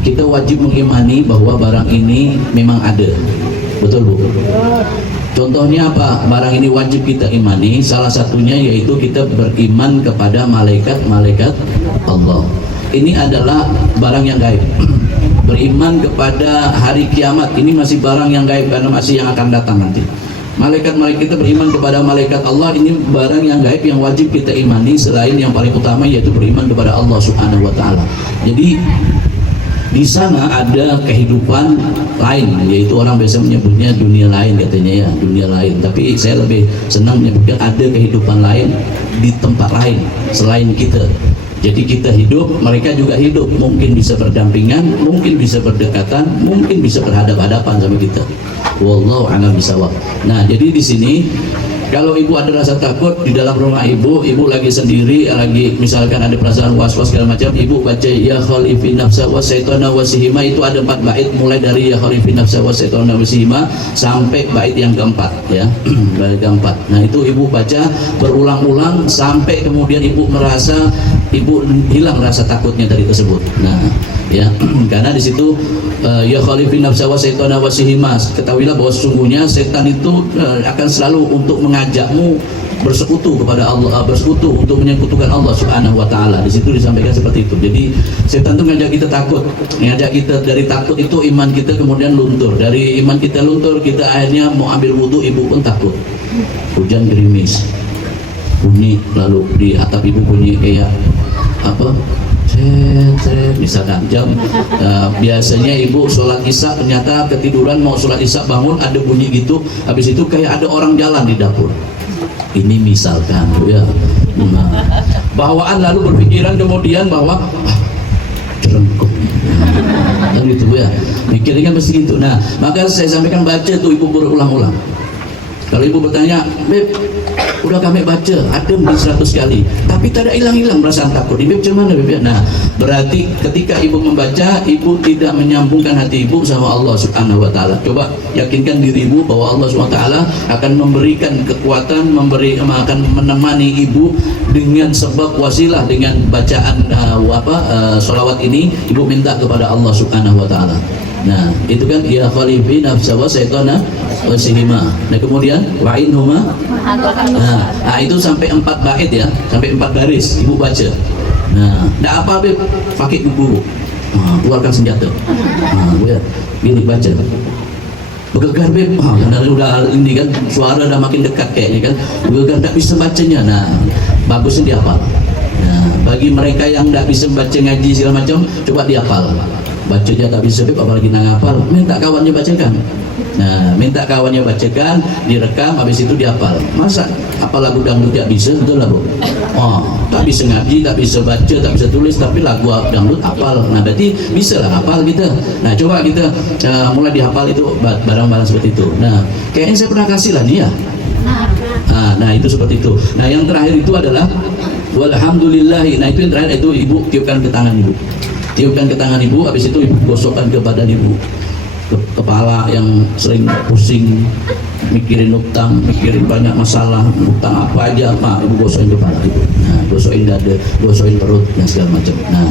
kita wajib mengimani bahwa barang ini memang ada. Betul Bu? Contohnya apa? Barang ini wajib kita imani. Salah satunya yaitu kita beriman kepada malaikat-malaikat Allah. Ini adalah barang yang gaib. Beriman kepada hari kiamat, ini masih barang yang gaib karena masih yang akan datang nanti. Malaikat-malaikat, kita beriman kepada malaikat Allah, ini barang yang gaib yang wajib kita imani, selain yang paling utama yaitu beriman kepada Allah Subhanahu wa taala. Jadi di sana ada kehidupan lain, yaitu orang biasa menyebutnya dunia lain katanya ya, dunia lain. Tapi saya lebih senang menyebutkan ada kehidupan lain di tempat lain selain kita. Jadi kita hidup, mereka juga hidup. Mungkin bisa berdampingan, mungkin bisa berdekatan, mungkin bisa berhadap-hadapan sama kita. Wallahu a'lam bishawab. Nah, jadi di sini kalau ibu ada rasa takut di dalam rumah ibu lagi sendiri, lagi misalkan ada perasaan was-was segala macam, ibu baca ya khalifin nafsa wa syaitana wasihima. Itu ada 4 bait, mulai dari ya khalifin nafsa wa syaitana wasihima sampai bait yang keempat ya. Bait keempat. Nah, itu ibu baca berulang-ulang sampai kemudian ibu merasa ibu hilang rasa takutnya tadi tersebut. Nah, ya, karena di situ ya khalifin nafsa wa syaitana wasihima, ketahuilah bahwa sesungguhnya setan itu akan selalu untuk mengajakmu bersekutu kepada Allah, bersekutu untuk menyekutukan Allah Subhanahu wa taala. Di situ disampaikan seperti itu. Jadi setan itu ngajak kita takut, ngajak kita dari takut itu iman kita kemudian luntur. Dari iman kita luntur, kita akhirnya mau ambil wudhu, ibu pun takut. Hujan gerimis, bunyi, lalu di atap ibu bunyi kayak apa? Misalkan jam biasanya ibu sholat isya, ternyata ketiduran mau sholat isya, bangun ada bunyi gitu, habis itu kayak ada orang jalan di dapur. Ini misalkan ya, nah, bawaan lalu berpikiran kemudian bahwa jerengkuk kan gitu ya, mikirnya kan mesti gitu. Nah, maka saya sampaikan baca tuh ibu berulang-ulang. Kalau ibu bertanya, Beb, udah kami baca, adem di 100 kali, tapi tidak hilang-hilang perasaan takut. Ibu macam mana, Beb? Nah, berarti ketika ibu membaca, ibu tidak menyambungkan hati ibu sama Allah Subhanahu wa taala. Coba yakinkan diri ibu bahwa Allah Subhanahu wa taala akan memberikan kekuatan, akan menemani ibu dengan sebab wasilah dengan bacaan sholawat ini. Ibu minta kepada Allah Subhanahu wa taala. Nah, itu kan ya khalifin nafsa wa syaitana wasihima. Nah, kemudian wa'inhuma. Nah, itu sampai 4 bait ya, sampai 4 baris ibu baca. Nah, enggak apa Beb, pakai guru. Nah, keluarkan senjata. Nah, lihat, gini baca. Bergegar Beb, karena udah ini kan suara udah makin dekat kayaknya kan. Bergegar enggak bisa bacanya. Nah, bagusnya dihafal. Nah, bagi mereka yang enggak bisa baca ngaji segala macam, coba dihafal. Bacanya tak bisa, apalagi nggak ngapal, minta kawannya bacakan. Nah, minta kawannya bacakan, direkam, habis itu dihafal. Masa apa lagu dangdut tidak bisa, betul lah Bu? Oh, tak bisa ngaji, tak bisa baca, tak bisa tulis, tapi lagu dangdut hafal. Nah, berarti bisa lah hafal kita. Nah, coba kita mulai dihafal itu barang-barang seperti itu. Nah, kayaknya saya pernah kasih lah dia. Nah, itu seperti itu. Nah, yang terakhir itu adalah walhamdulillahi. Nah, itu yang terakhir, itu ibu tiupkan ke tangan ibu. Tiupkan ke tangan ibu, habis itu ibu gosokkan ke badan ibu. Kepala yang sering pusing, mikirin utang, mikirin banyak masalah, utang apa aja, apa ibu gosokin kepala ibu. Nah, gosokin dada, gosokin perut dan segala macam. Nah,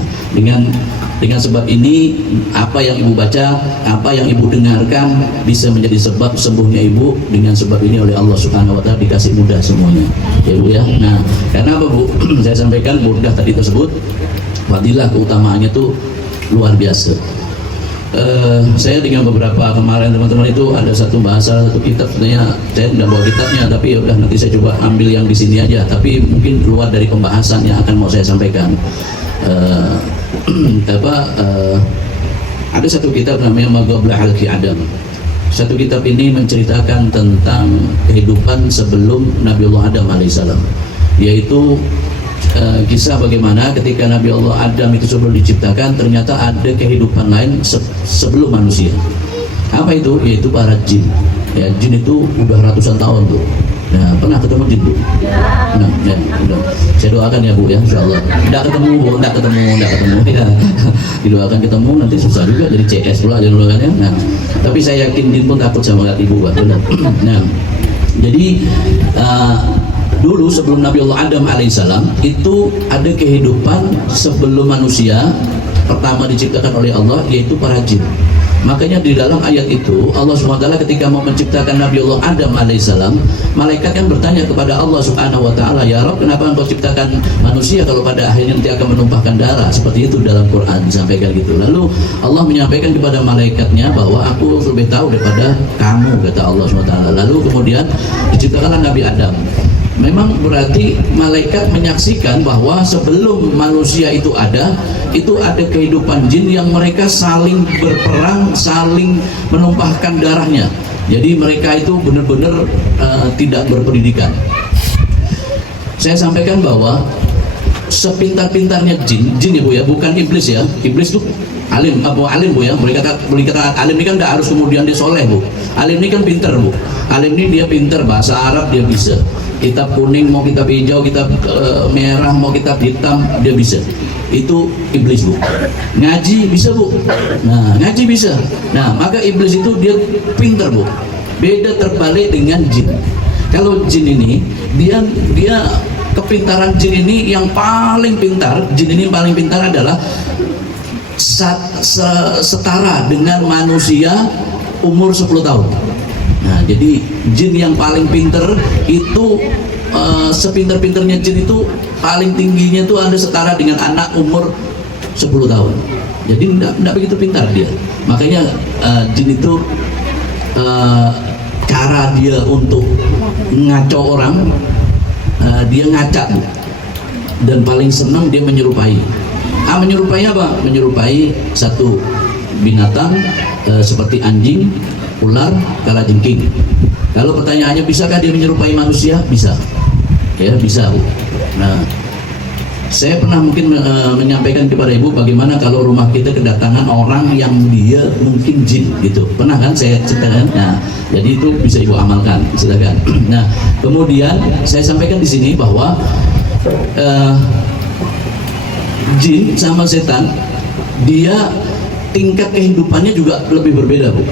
dengan sebab ini, apa yang ibu baca, apa yang ibu dengarkan bisa menjadi sebab sembuhnya ibu. Dengan sebab ini oleh Allah Subhanahu wa taala dikasih mudah semuanya. Ya Bu ya. Nah, karena apa Bu? Saya sampaikan mudah tadi tersebut, fadilah keutamaannya tuh luar biasa. Saya dengan beberapa kemarin teman-teman itu ada satu bahasa, satu kitab, sebenarnya saya tidak bawa kitabnya, tapi ya udah nanti saya coba ambil yang di sini aja, tapi mungkin keluar dari pembahasan yang akan mau saya sampaikan. Ada satu kitab namanya Maghablah Al-Ki Adam. Satu kitab ini menceritakan tentang kehidupan sebelum Nabi Allah Adam alaihissalam, yaitu kisah bagaimana ketika Nabi Allah Adam itu sebelum diciptakan, ternyata ada kehidupan lain sebelum manusia. Apa itu? Yaitu para jin. Ya, jin itu udah ratusan tahun tuh. Nah, pernah ketemu jin Bu? Nah, ya, udah. Saya doakan ya Bu ya, insyaallah. Enggak ketemu Bu, enggak ketemu ya. Didoakan ketemu, nanti susah juga jadi CS pula aja doakannya. Nah, tapi saya yakin jin pun takut sama ibu Pak. Benar. Nah, jadi dulu sebelum Nabi Allah Adam alaihissalam itu ada kehidupan sebelum manusia pertama diciptakan oleh Allah, yaitu para jin. Makanya di dalam ayat itu Allah SWT ketika mau menciptakan Nabi Allah Adam alaihissalam, malaikat kan bertanya kepada Allah Subhanahu wa taala, "Ya Rabb, kenapa engkau ciptakan manusia kalau pada akhirnya nanti akan menumpahkan darah?" Seperti itu dalam Quran disampaikan gitu. Lalu Allah menyampaikan kepada malaikatnya bahwa aku lebih tahu daripada kamu, kata Allah SWT. Lalu kemudian diciptakanlah Nabi Adam. Memang berarti malaikat menyaksikan bahwa sebelum manusia itu ada kehidupan jin yang mereka saling berperang, saling menumpahkan darahnya. Jadi mereka itu benar-benar tidak berpendidikan. Saya sampaikan bahwa sepintar-pintarnya jin ya Bu ya, bukan iblis ya. Iblis itu alim Bu ya. Boleh kata alim ini kan tidak harus kemudian dia soleh Bu. Alim ini kan pintar Bu. Alim ini dia pintar, bahasa Arab dia bisa. Kitab kuning mau kitab hijau, kitab merah mau kitab hitam, dia bisa. Itu iblis Bu. Ngaji bisa Bu. Nah, ngaji bisa. Nah, maka iblis itu dia pintar Bu. Beda terbalik dengan jin. Kalau jin ini dia kepintaran jin ini yang paling pintar, jin ini paling pintar adalah setara dengan manusia umur 10 tahun. Nah, jadi jin yang paling pinter itu sepinter-pinternya jin itu paling tingginya itu ada setara dengan anak umur 10 tahun. Jadi tidak begitu pintar dia. Makanya jin itu cara dia untuk ngaco orang, dia ngacak dan paling senang dia menyerupai. Menyerupai apa? Menyerupai satu binatang seperti anjing, ular, kalajengking. Kalau pertanyaannya bisakah dia menyerupai manusia? Bisa. Ya, bisa Bu. Nah, saya pernah mungkin menyampaikan kepada Ibu bagaimana kalau rumah kita kedatangan orang yang dia mungkin jin gitu. Pernah kan saya ceritakan? Nah, jadi itu bisa Ibu amalkan, silakan. Nah, kemudian saya sampaikan di sini bahwa jin sama setan dia tingkat kehidupannya juga lebih berbeda Bu.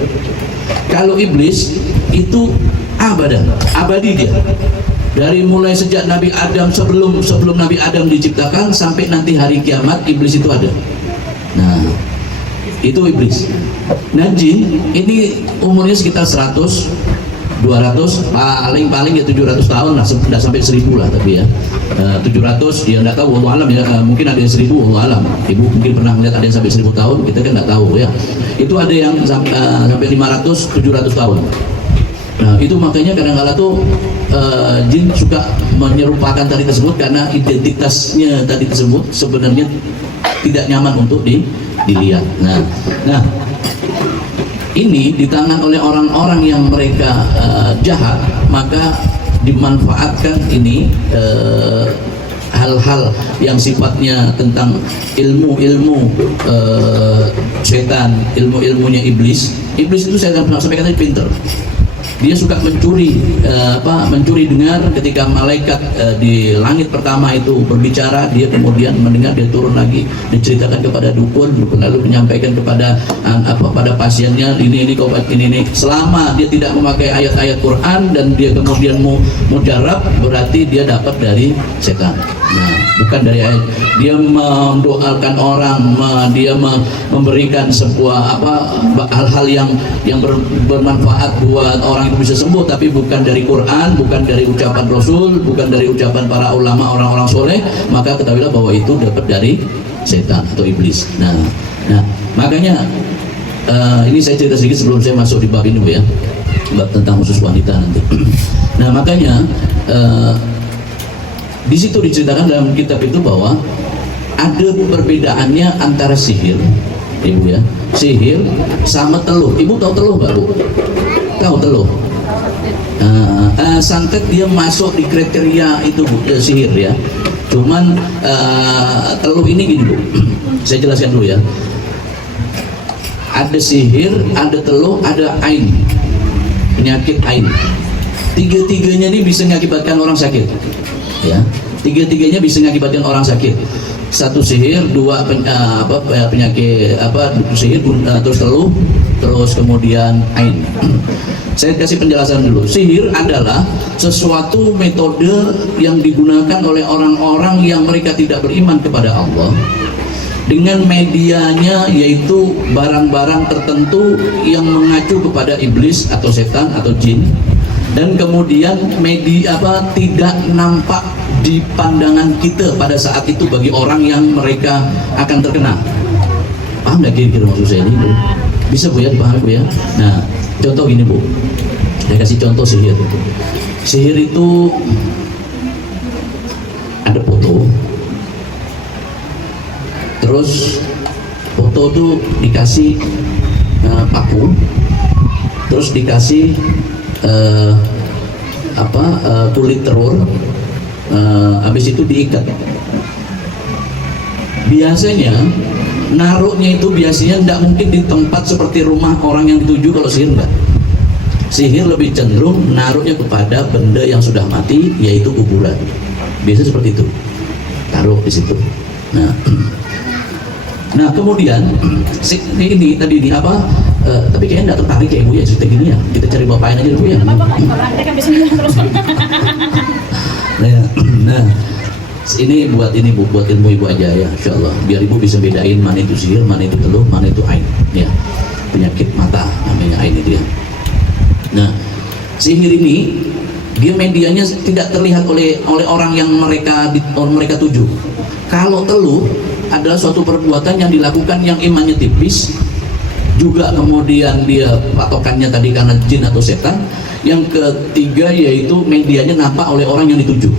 Kalau iblis itu abadi dia. Dari mulai sejak Nabi Adam, sebelum Nabi Adam diciptakan sampai nanti hari kiamat, iblis itu ada. Nah, itu iblis. Nah, jin ini umurnya sekitar 100, 200, paling ya 700 tahun lah, tidak sampai 1000 lah, tapi ya 700 ya nggak tahu, wallahu alam ya, mungkin ada yang 1000, wallahu alam. Ibu mungkin pernah melihat ada yang sampai 1000 tahun, kita kan nggak tahu ya. Itu ada yang sampai 500, 700 tahun. Nah, itu makanya kadang-kala tuh jin suka menyerupakan tadi tersebut karena identitasnya tadi tersebut sebenarnya tidak nyaman untuk dilihat. Nah, ini di tangan oleh orang-orang yang mereka jahat, maka dimanfaatkan ini hal-hal yang sifatnya tentang ilmu setan, ilmunya iblis. Iblis itu saya sampaikan tadi pinter. Dia suka mencuri dengar ketika malaikat di langit pertama itu berbicara, dia kemudian mendengar, dia turun lagi diceritakan kepada dukun lalu menyampaikan kepada pada pasiennya ini obat ini. Selama dia tidak memakai ayat-ayat Quran dan dia kemudian mujarab, berarti dia dapat dari setan. Nah, bukan dari ayat. Dia mendoakan orang, dia memberikan sebuah hal-hal yang bermanfaat buat orang itu bisa sembuh, tapi bukan dari Quran, bukan dari ucapan Rasul, bukan dari ucapan para ulama, orang-orang soleh, maka ketahuilah bahwa itu dapat dari setan atau iblis. Nah, makanya ini saya cerita sedikit sebelum saya masuk di bab ini Bu ya, bab tentang khusus wanita nanti. Nah, makanya di situ diceritakan dalam kitab itu bahwa ada perbedaannya antara sihir, Ibu ya, sihir sama teluh. Ibu tahu teluh nggak Bu? Tahu teluh? Santet dia masuk di kriteria itu Bu, sihir ya. Cuman teluh ini gini Bu, saya jelaskan dulu ya. Ada sihir, ada teluh, ada ain, penyakit ain. Tiga-tiganya ini bisa mengakibatkan orang sakit. Ya, tiga-tiganya bisa mengakibatkan orang sakit. Satu sihir, dua penyakit sihir, terus teluh, terus kemudian ain. Saya kasih penjelasan dulu. Sihir adalah sesuatu metode yang digunakan oleh orang-orang yang mereka tidak beriman kepada Allah dengan medianya, yaitu barang-barang tertentu yang mengacu kepada iblis atau setan atau jin, dan kemudian media tidak nampak di pandangan kita pada saat itu bagi orang yang mereka akan terkena. Paham nggak kira-kira maksud saya ini, Bu? Bisa Bu ya, dipahami Bu ya? Nah, contoh gini Bu, saya kasih contoh sihir. Sihir itu ada foto, terus foto tuh dikasih paku, terus dikasih kulit telur, habis itu diikat. Biasanya naruhnya itu biasanya tidak mungkin di tempat seperti rumah orang yang dituju. Kalau sihir enggak, sihir lebih cenderung naruhnya kepada benda yang sudah mati, yaitu kuburan. Biasa seperti itu, taruh di situ. Nah kemudian ini tadi tapi kayaknya nggak tertarik ya Bu ya cerita gini ya, kita cari bapaknya aja dulu ya. Nah ini buat Bu, buat ilmu Ibu aja ya, Insya Allah, biar Ibu bisa bedain mana itu sihir, mana itu teluh, mana itu ain ya. Penyakit mata namanya ain itu ya. Nah sihir ini dia medianya tidak terlihat oleh orang yang mereka tuju. Kalau teluh adalah suatu perbuatan yang dilakukan yang imannya tipis, juga kemudian dia patokannya tadi karena jin atau setan. Yang ketiga yaitu medianya nampak oleh orang yang dituju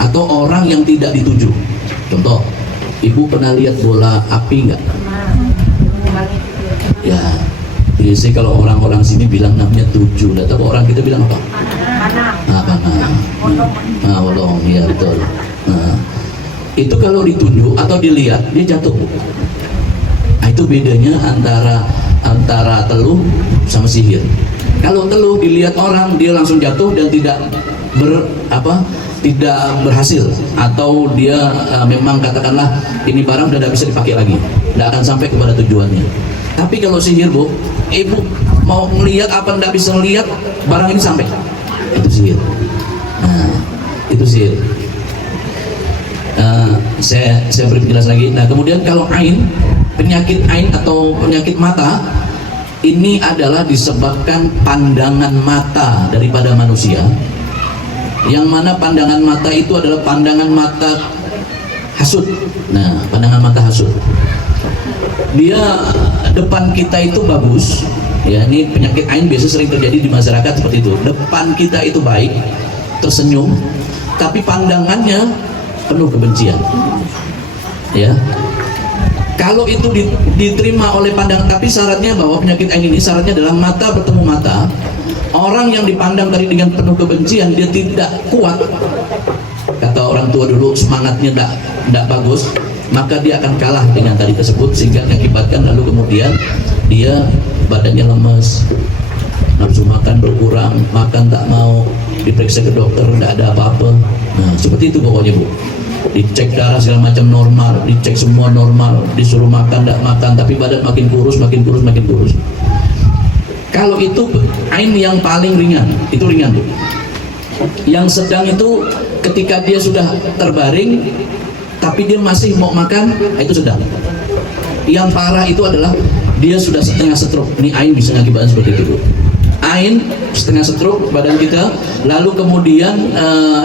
atau orang yang tidak dituju. Contoh, Ibu pernah lihat bola api nggak? Ya, biasanya kalau orang-orang sini bilang namanya tuju, nggak tahu orang kita bilang apa? Panah, bolong, ya betul. Nah, itu kalau ditunjuk atau dilihat dia jatuh. Nah, itu bedanya antara teluh sama sihir. Kalau teluh dilihat orang dia langsung jatuh dan tidak berhasil, atau dia memang katakanlah ini barang sudah tidak bisa dipakai lagi, tidak akan sampai kepada tujuannya. Tapi kalau sihir Bu, Ibu mau melihat apa tidak bisa melihat, barang ini sampai, itu sihir. Nah, itu sihir. Saya beri penjelasan lagi. Nah kemudian kalau ain, penyakit ain atau penyakit mata, ini adalah disebabkan pandangan mata daripada manusia, yang mana pandangan mata itu adalah pandangan mata hasud. Nah pandangan mata hasud, dia depan kita itu bagus ya. Ini penyakit ain biasa sering terjadi di masyarakat seperti itu. Depan kita itu baik, tersenyum, tapi pandangannya penuh kebencian ya. Kalau itu diterima oleh pandangan, tapi syaratnya bahwa penyakit ain ini syaratnya adalah mata bertemu mata. Orang yang dipandang tadi dengan penuh kebencian, dia tidak kuat, kata orang tua dulu, semangatnya tidak bagus, maka dia akan kalah dengan tadi tersebut, sehingga mengakibatkan lalu kemudian dia badannya lemes, nafsu makan berkurang, makan tak mau, diperiksa ke dokter tidak ada apa-apa. Nah seperti itu pokoknya Bu, dicek darah segala macam normal, dicek semua normal, disuruh makan tidak makan, tapi badan makin kurus. Kalau itu ain yang paling ringan, itu ringan Bu. Yang sedang itu ketika dia sudah terbaring tapi dia masih mau makan, itu sedang. Yang parah itu adalah dia sudah setengah stroke. Ini ain bisa mengakibatkan seperti itu Bu. Ain setengah stroke badan kita, lalu kemudian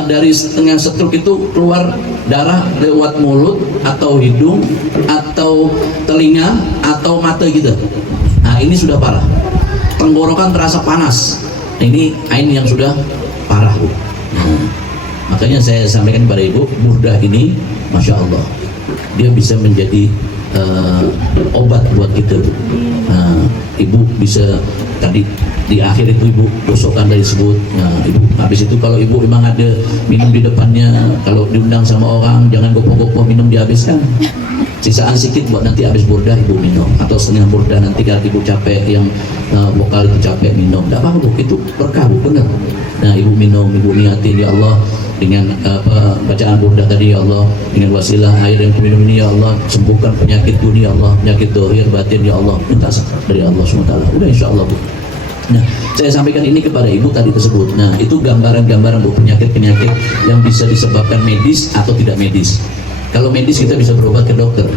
dari setengah stroke itu keluar darah lewat mulut atau hidung atau telinga atau mata kita. Nah ini sudah parah. Tenggorokan terasa panas. Nah, ini ain yang sudah parah Bu. Nah, makanya saya sampaikan kepada Ibu, burdah ini Masya Allah, dia bisa menjadi obat buat kita. Nah, Ibu bisa tadi di akhir itu Ibu gosokkan dari sebut. Nah, Ibu habis itu kalau Ibu memang ada minum di depannya, kalau diundang sama orang jangan gopoh-gopoh minum, dihabiskan. Sisaan sedikit buat nanti habis burdah Ibu minum, atau setengah burdah nanti kalau Ibu capek, yang vokal itu capek minum, tidak apa-apa Bu, itu berkah Bu, benar. Nah Ibu minum, Ibu niatin, ya Allah, dengan bacaan burdah tadi, ya Allah, dengan wasilah air yang minum ini, ya Allah, sembuhkan penyakit dunia, ya Allah, penyakit dohir batin, ya Allah, minta dari Allah SWT. Udah insya Allah Bu. Nah saya sampaikan ini kepada Ibu tadi tersebut. Nah itu gambaran-gambaran Bu, penyakit-penyakit yang bisa disebabkan medis atau tidak medis. Kalau medis kita bisa berobat ke dokter,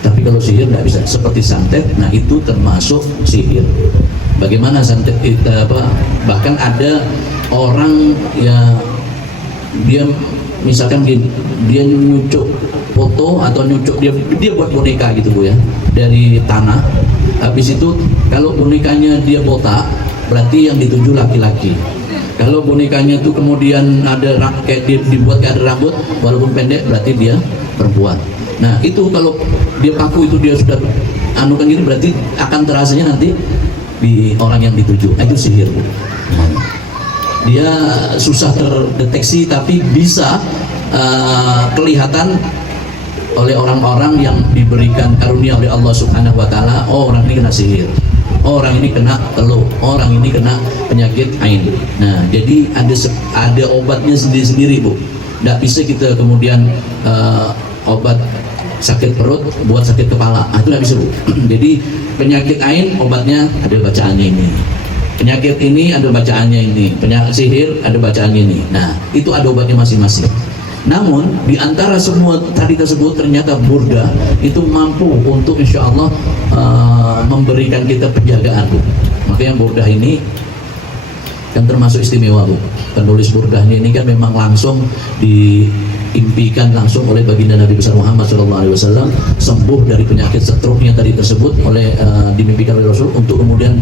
Tapi kalau sihir nggak bisa, seperti santet, nah itu termasuk sihir. Bagaimana santet itu bahkan ada orang ya, dia misalkan gini, dia nyucuk foto atau nyucuk, dia buat boneka gitu Bu ya, dari tanah. Habis itu kalau bonekanya dia botak, berarti yang dituju laki-laki. Kalau bonekanya itu kemudian ada kayak dibuat kayak ada rambut walaupun pendek, berarti dia perempuan. Nah itu kalau dia paku itu dia sudah anukan gini, berarti akan terasanya nanti di orang yang dituju. Itu sihir Bu. Dia susah terdeteksi tapi bisa kelihatan oleh orang-orang yang diberikan karunia oleh Allah Subhanahu wa taala. Oh, orang ini kena sihir, orang ini kena teluh, orang ini kena penyakit ain. Nah, jadi ada obatnya sendiri-sendiri Bu. Nggak bisa kita kemudian obat sakit perut buat sakit kepala, itu nggak bisa Bu. Jadi penyakit ain obatnya ada bacaannya ini, penyakit ini ada bacaannya ini, penyakit sihir ada bacaannya ini. Nah itu ada obatnya masing-masing. Namun di antara semua tadi tersebut ternyata burdah itu mampu untuk insya Allah memberikan kita penjagaan Bu. Makanya burdah ini kan termasuk istimewa Bu. Penulis burdahnya ini kan memang langsung diimpikan langsung oleh baginda Nabi besar Muhammad SAW sembuh dari penyakit stroke-nya tadi tersebut oleh dimimpikan oleh Rasul untuk kemudian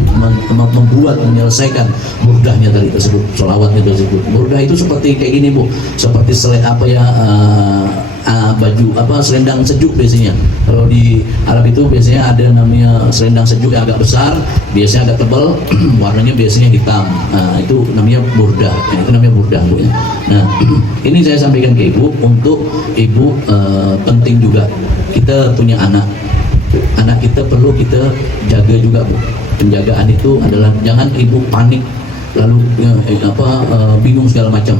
membuat menyelesaikan burdahnya tadi tersebut, sholawatnya tersebut. Burdah itu seperti kayak gini Bu, seperti baju selendang sejuk biasanya. Kalau di Arab itu biasanya ada namanya selendang sejuk yang agak besar, biasanya agak tebal, warnanya biasanya hitam. Nah, itu namanya burdah. Itu namanya burdah Bu ya. Nah, ini saya sampaikan ke Ibu untuk Ibu penting juga kita punya anak. Anak kita perlu kita jaga juga Bu. Penjagaan itu adalah jangan Ibu panik lalu bingung segala macam.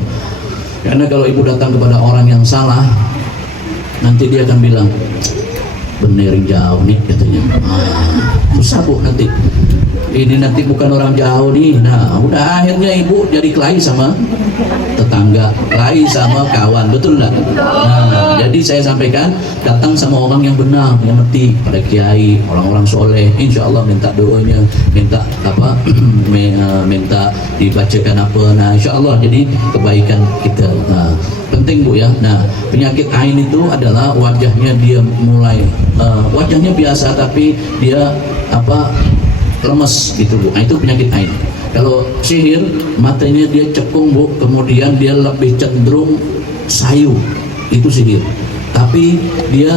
Karena kalau Ibu datang kepada orang yang salah, nanti dia akan bilang benerin jauh nih katanya. Susah Bu nanti. Ini nanti bukan orang jauh nih. Nah udah akhirnya Ibu jadi kelahi sama tetangga, kelahi sama kawan, betul nggak? Nah jadi saya sampaikan datang sama orang yang benar, yang ngerti, pada kiai, orang-orang soleh. Insya Allah minta doanya, minta minta dibacakan apa. Nah insya Allah jadi kebaikan kita. Nah, penting Bu ya. Nah penyakit ain itu adalah wajahnya dia mulai wajahnya biasa tapi dia lemes gitu Bu. Nah, itu penyakit ain. Kalau sihir matanya dia cekung Bu, kemudian dia lebih cenderung sayu, itu sihir. Tapi dia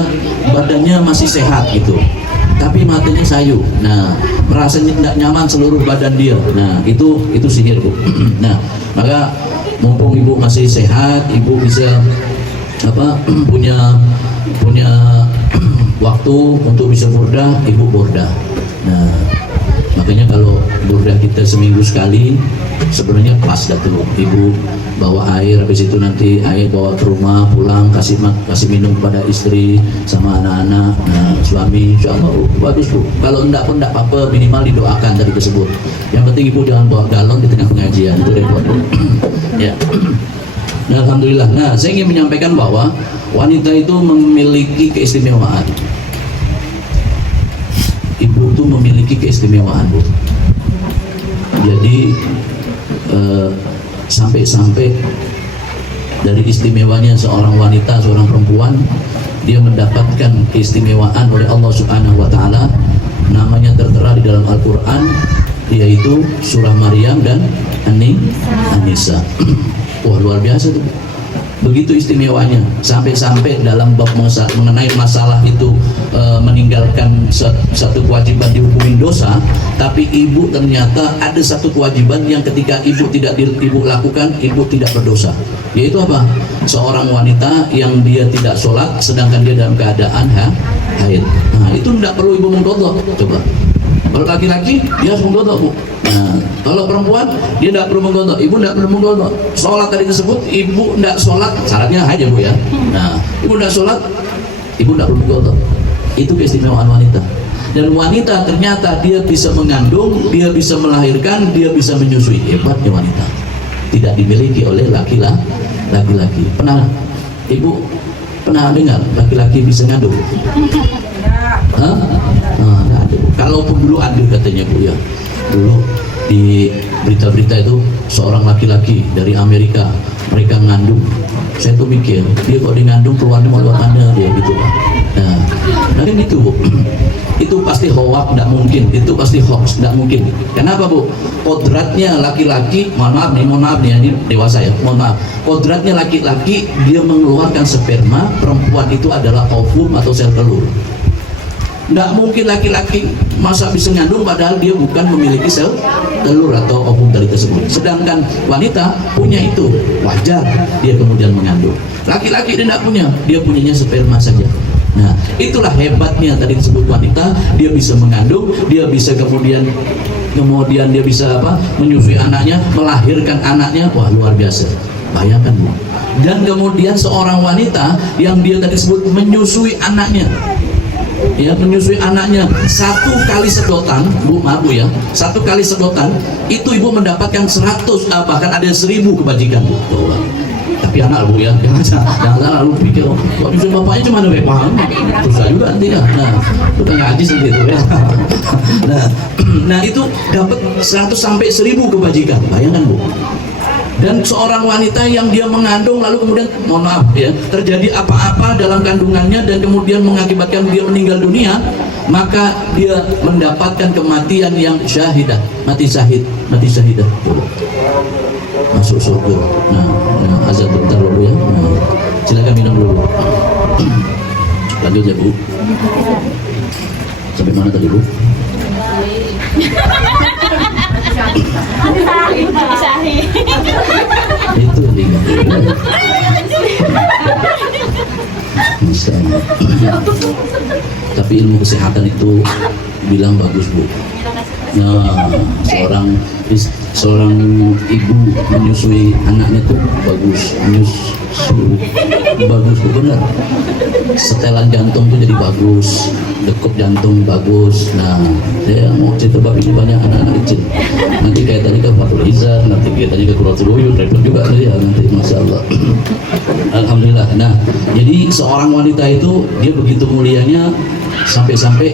badannya masih sehat gitu, tapi matanya sayu. Nah merasanya tidak nyaman seluruh badan dia. Nah itu sihir Bu. Nah maka mumpung Ibu masih sehat, Ibu bisa punya waktu untuk bisa burdah, Ibu burdah. Nah makanya kalau burdah kita seminggu sekali sebenarnya pas tuh Ibu bawa air, habis itu nanti air bawa ke rumah, pulang kasih minum kepada istri sama anak-anak. Nah suami insya Allah bagus Bu. Kalau enggak pun enggak apa-apa, minimal didoakan tadi tersebut. Yang penting Ibu jangan bawa galon di tengah pengajian, itu repot Bu. Ya. Nah, alhamdulillah. Nah saya ingin menyampaikan bahwa wanita itu memiliki keistimewaan. Ibu itu memiliki keistimewaan Bu. Jadi sampai-sampai dari istimewanya seorang wanita, seorang perempuan, dia mendapatkan keistimewaan oleh Allah Subhanahu wa taala. Namanya tertera di dalam Al-Qur'an, yaitu surah Maryam dan An-Nisa. Wah luar biasa tuh. Begitu istimewanya, sampai-sampai dalam bab mengenai masalah itu meninggalkan satu kewajiban dihukumin dosa, tapi Ibu ternyata ada satu kewajiban yang ketika Ibu tidak Ibu lakukan, Ibu tidak berdosa. Yaitu apa? Seorang wanita yang dia tidak sholat sedangkan dia dalam keadaan haid. Nah itu tidak perlu Ibu mengqadha. Coba. Kalau laki-laki dia harus mengqadha Bu. Nah, kalau perempuan dia tidak perlu mengqadha, Ibu tidak perlu mengqadha. Sholat tadi tersebut Ibu tidak sholat, syaratnya aja Bu ya. Nah, Ibu tidak sholat, Ibu tidak perlu mengqadha. Itu keistimewaan wanita. Dan wanita ternyata dia bisa mengandung, dia bisa melahirkan, dia bisa menyusui. Hebatnya wanita. Tidak dimiliki oleh laki-laki. Ibu pernah dengar laki-laki bisa ngandung? Hah? Nggak ada. Kalaupun dulu ada katanya Bu ya, dulu di berita-berita itu seorang laki-laki dari Amerika, mereka ngandung. Saya tuh mikir, dia kalau di ngandung keluarnya mau lewat mana dia gitu Pak. Nah kan gitu Bu. Itu pasti hoax, tidak mungkin. Itu pasti hoax, tidak mungkin. Kenapa Bu? Kodratnya laki-laki, mohon maaf nih, ini dewasa ya, mohon maaf. Kodratnya laki-laki, dia mengeluarkan sperma, perempuan itu adalah ovum atau sel telur. Tidak mungkin laki-laki masa bisa ngandung padahal dia bukan memiliki sel telur atau ovum dari tersebut. Sedangkan wanita punya itu, wajar dia kemudian mengandung. Laki-laki dia tidak punya, dia punyanya sperma saja. Nah, itulah hebatnya tadi disebut wanita, dia bisa mengandung, dia bisa kemudian dia bisa menyusui anaknya, melahirkan anaknya. Wah, luar biasa. Bayangkan Bu. Dan kemudian seorang wanita yang dia tadi disebut menyusui anaknya. Ya, menyusui anaknya 1 kali sedotan, Bu, maaf Bu ya, 1 kali sedotan itu ibu mendapatkan 100, bahkan ada 1000 kebajikan Bu. Tapi anak Bu ya, jangan lalu pikir kok nyusui bapaknya cuma ada paham, susah juga nanti ya. Nah, itu tanya hadis nanti itu ya. Nah itu dapat 100 sampai 1000 kebajikan, bayangkan Bu. Dan seorang wanita yang dia mengandung lalu kemudian mohon maaf ya, terjadi apa-apa dalam kandungannya dan kemudian mengakibatkan dia meninggal dunia, maka dia mendapatkan kematian yang syahidah, mati syahidah. Masuk surga. Nah, azab bentar dulu ya. Nah, silakan minum dulu. Lanjut ya Bu. Sampai mana tadi Bu? Itu dia. Tapi ilmu kesehatan itu bilang bagus Bu. Nah, seorang ibu menyusui anaknya tuh bagus, bagus Bu, benar. Setelan jantung tuh jadi bagus, degup jantung bagus. Nah, saya mau cerita bab ini banyak anak-anak kecil. Nanti kayak tadi ke Fatul Izar, nanti kayak tadi ke Quratul Uyun, repot juga saya nanti, masya Allah. Alhamdulillah. Nah, jadi seorang wanita itu dia begitu mulianya sampai-sampai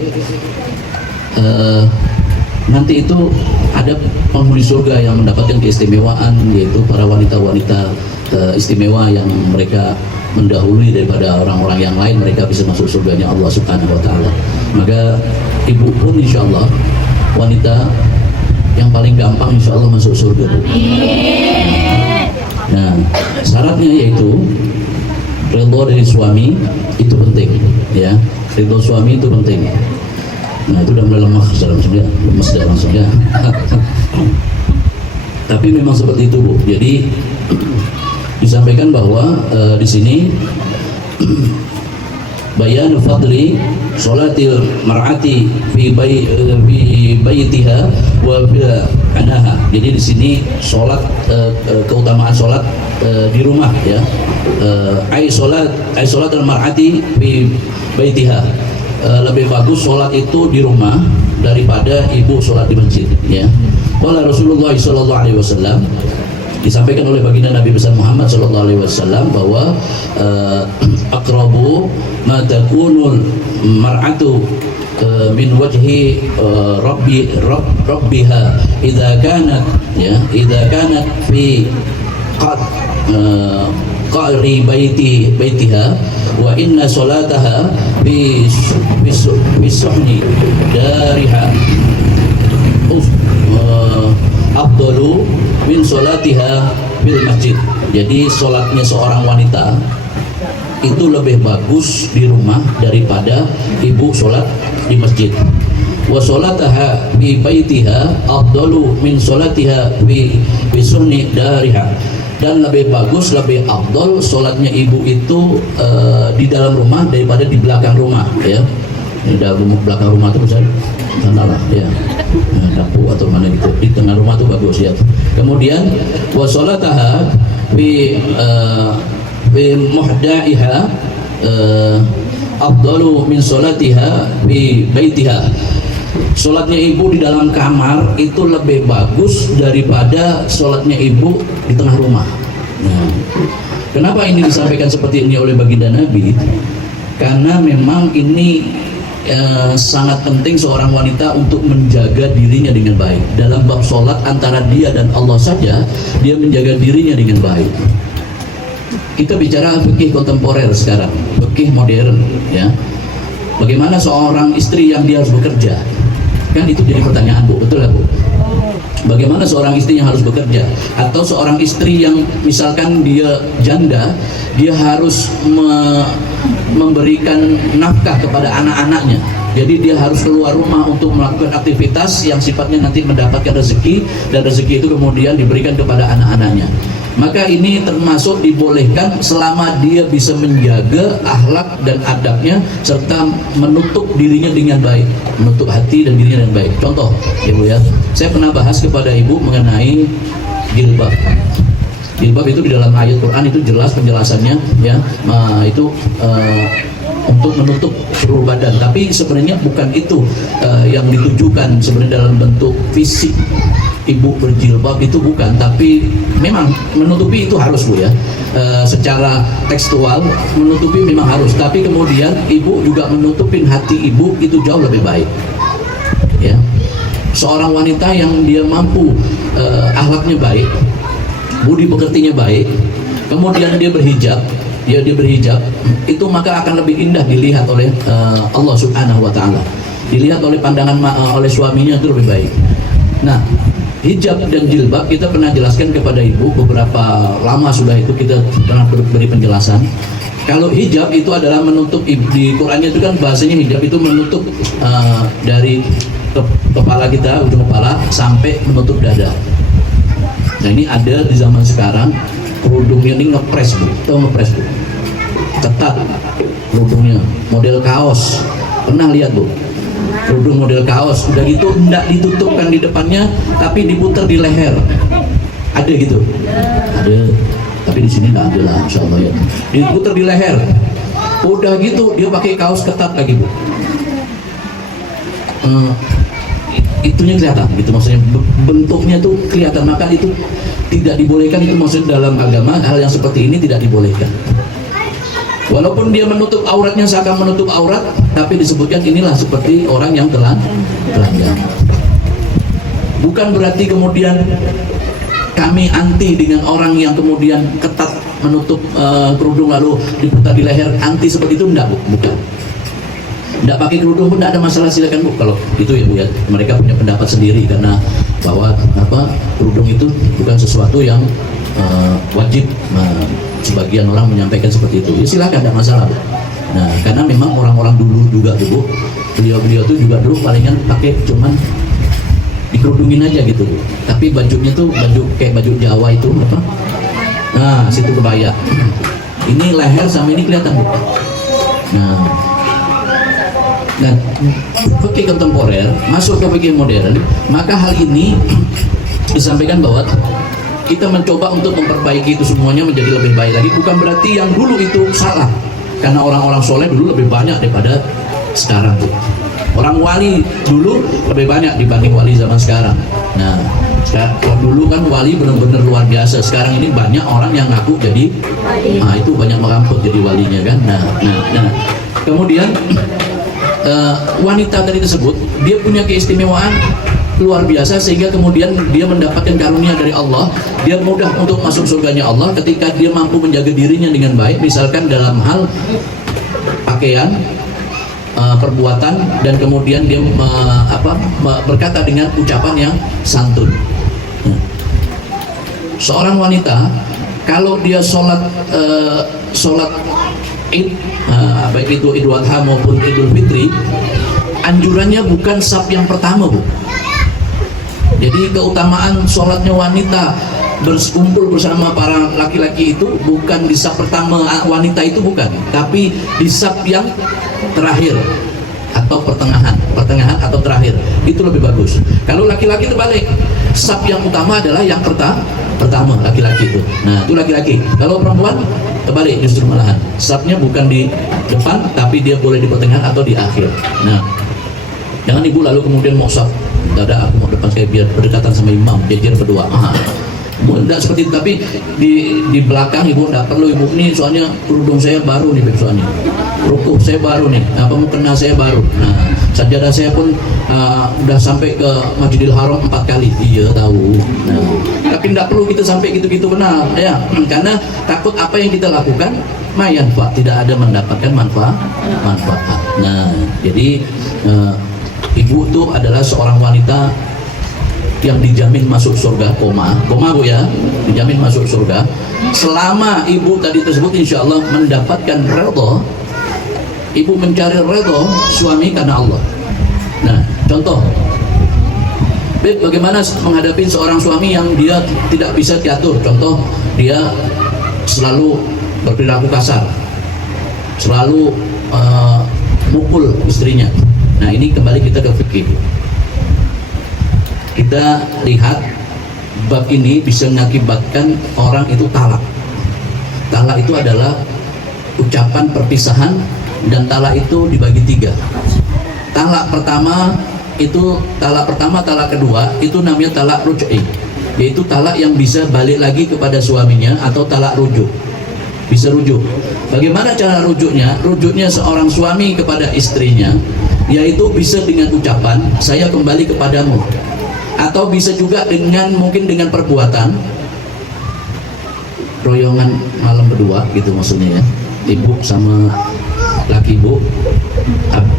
nanti itu ada penghuni surga yang mendapatkan keistimewaan, yaitu para wanita-wanita istimewa yang mereka mendahului daripada orang-orang yang lain, mereka bisa masuk surganya Allah Subhanahu wa Ta'ala. Maka ibu pun insya Allah wanita yang paling gampang insya Allah masuk surga. Nah, syaratnya yaitu ridho dari suami itu penting ya, ridho suami itu penting. Nah, itu udah mulai lemas dalam surga. Tapi memang seperti itu Bu. Jadi disampaikan bahwa di sini bayan fadli sholatil mar'ati fi baitiha wa fi anaha. Jadi di sini sholat, keutamaan sholat di rumah ya. Ai sholat al mar'ati fi baitiha. Lebih bagus sholat itu di rumah daripada ibu sholat di masjid ya. Qala Rasulullah sallallahu alaihi wasallam, disampaikan oleh baginda Nabi besar Muhammad sallallahu alaihi wasallam bahwa aqrabu ma takunul mar'atu min wajhi rabbiha idza kanat fi qa'ri baitiha wa inna salataha bi suhni dariha afdalu min salatiha bil masjid. Jadi salatnya seorang wanita itu lebih bagus di rumah daripada ibu salat di masjid. Wa salataha bi baitiha afdalu min salatiha bi suhni dariha. Dan lebih bagus, lebih afdol sholatnya ibu itu di dalam rumah daripada di belakang rumah ya. Di dalam belakang rumah itu misalnya sana lah ya, dapur atau mana gitu, di tengah rumah itu bagus ya. Kemudian wa sholataha bi muhdaiha afdalu min sholatiha bi baitiha. Sholatnya ibu di dalam kamar itu lebih bagus daripada sholatnya ibu di tengah rumah. Nah, kenapa ini disampaikan seperti ini oleh baginda Nabi? Karena memang ini sangat penting seorang wanita untuk menjaga dirinya dengan baik. Dalam bab sholat antara dia dan Allah saja, dia menjaga dirinya dengan baik. Kita bicara fikih kontemporer sekarang, fikih modern, ya. Bagaimana seorang istri yang dia harus bekerja? Kan itu jadi pertanyaan, Bu, betul ya, Bu? Bagaimana seorang istri yang harus bekerja? Atau seorang istri yang misalkan dia janda, dia harus memberikan nafkah kepada anak-anaknya. Jadi dia harus keluar rumah untuk melakukan aktivitas yang sifatnya nanti mendapatkan rezeki, dan rezeki itu kemudian diberikan kepada anak-anaknya. Maka ini termasuk dibolehkan selama dia bisa menjaga akhlak dan adabnya serta menutup dirinya dengan baik, menutup hati dan dirinya dengan baik. Contoh, Ibu ya, saya pernah bahas kepada Ibu mengenai jilbab. Jilbab itu di dalam ayat Quran itu jelas penjelasannya, ya. Itu untuk menutup seluruh badan, tapi sebenarnya bukan itu yang ditujukan sebenarnya dalam bentuk fisik. Ibu berjilbab itu bukan, tapi memang menutupi itu harus, Bu ya. Secara tekstual menutupi memang harus, tapi kemudian ibu juga menutupin hati ibu itu jauh lebih baik, ya. Seorang wanita yang dia mampu akhlaknya baik, budi pekertinya baik, kemudian dia berhijab, dia berhijab, itu maka akan lebih indah dilihat oleh Allah Subhanahu wa Ta'ala, dilihat oleh pandangan oleh suaminya itu lebih baik. Nah, hijab dan jilbab kita pernah jelaskan kepada Ibu beberapa lama sudah, itu kita pernah beri penjelasan. Kalau hijab itu adalah menutup, di Qurannya itu kan bahasanya hijab itu menutup dari kepala kita, ujung kepala sampai menutup dada. Nah, ini ada di zaman sekarang kerudungnya ini ngepres, Bu, atau ngepres, Bu, ketat kerudungnya, model kaos. Pernah lihat, Bu? Kerudung model kaos, udah gitu tidak ditutupkan di depannya, tapi diputar di leher. Ada gitu? Ada, tapi di sini tidak ada lah, insya Allah ya. Diputar di leher, udah gitu dia pakai kaos ketat lagi, Bu. Itunya kelihatan, gitu maksudnya, bentuknya tuh kelihatan, maka itu tidak dibolehkan. Itu maksudnya dalam agama hal yang seperti ini tidak dibolehkan. Walaupun dia menutup auratnya seakan menutup aurat, tapi disebutkan inilah seperti orang yang telanjang. Bukan berarti kemudian kami anti dengan orang yang kemudian ketat menutup kerudung lalu diputar di leher, anti seperti itu, enggak, Bu, bukan. Enggak pakai kerudung pun enggak ada masalah, silakan, Bu. Kalau itu ya, Bu ya, mereka punya pendapat sendiri karena bahwa kerudung itu bukan sesuatu yang wajib. Sebagian orang menyampaikan seperti itu, ya silakan, tidak masalah, Bu. Nah, karena memang orang-orang dulu juga, Bu, beliau-beliau itu juga dulu palingan pakai cuman dikerudungin aja gitu, Bu. Tapi bajunya tuh baju kayak baju Jawa itu apa? Nah, situ kebaya. Ini leher sama ini kelihatan, Bu. Nah, fikih kontemporer masuk ke fikih modern, maka hal ini disampaikan bahwa kita mencoba untuk memperbaiki itu semuanya menjadi lebih baik lagi. Bukan berarti yang dulu itu salah, karena orang-orang soleh dulu lebih banyak daripada sekarang, tuh. Orang wali dulu lebih banyak dibanding wali zaman sekarang. Nah, kalau dulu kan wali benar-benar luar biasa. Sekarang ini banyak orang yang ngaku jadi, itu banyak merampok jadi walinya kan. Nah. Kemudian wanita tadi tersebut dia punya keistimewaan luar biasa, sehingga kemudian dia mendapatkan karunia dari Allah. Dia mudah untuk masuk surganya Allah ketika dia mampu menjaga dirinya dengan baik, misalkan dalam hal pakaian, perbuatan, dan kemudian dia berkata dengan ucapan yang santun. Seorang wanita kalau dia sholat Id, baik itu Idul Adha maupun Idul Fitri, anjurannya bukan saf yang pertama, Bu. Jadi keutamaan sholatnya wanita berkumpul bersama para laki-laki itu bukan di saf pertama wanita itu, bukan, tapi di saf yang terakhir atau pertengahan atau terakhir, itu lebih bagus. Kalau laki-laki terbalik, saf yang utama adalah yang pertama laki-laki itu. Nah, itu laki-laki. Kalau perempuan terbalik, justru malahan safnya bukan di depan, tapi dia boleh di pertengahan atau di akhir. Nah, jangan ibu lalu kemudian mau saf, ada aku mau depan, kayak biar berdekatan sama imam, jajar berdua. Tidak seperti itu, tapi di belakang ibu tidak perlu ibu, nih soalnya kerudung saya baru nih soalnya, rukuk saya baru nih, apa mau kena saya baru. Nah, sajadah saya pun udah sampai ke Masjidil Haram 4 kali. Iya tahu. Nah, tapi tidak perlu kita sampai gitu-gitu benar ya, karena takut apa yang kita lakukan manfaat, tidak ada mendapatkan manfaat. Nah, jadi ibu itu adalah seorang wanita yang dijamin masuk surga, koma bu ya, dijamin masuk surga selama ibu tadi tersebut insya Allah mendapatkan redha. Ibu mencari redha suami karena Allah. Nah, contoh Beb, bagaimana menghadapi seorang suami yang dia tidak bisa diatur? Contoh, dia selalu berperilaku kasar, selalu mukul istrinya. Nah, ini kembali kita ke fikih. Kita lihat bab ini bisa mengakibatkan orang itu talak. Talak itu adalah ucapan perpisahan, dan talak itu dibagi 3. Talak pertama, talak kedua itu namanya talak ruj'i, yaitu talak yang bisa balik lagi kepada suaminya, atau talak rujuk, bisa rujuk. Bagaimana cara rujuknya? Rujuknya seorang suami kepada istrinya, yaitu bisa dengan ucapan saya kembali kepadamu, atau bisa juga mungkin dengan perbuatan, royongan malam berdua gitu maksudnya ya, ibu sama laki ibu,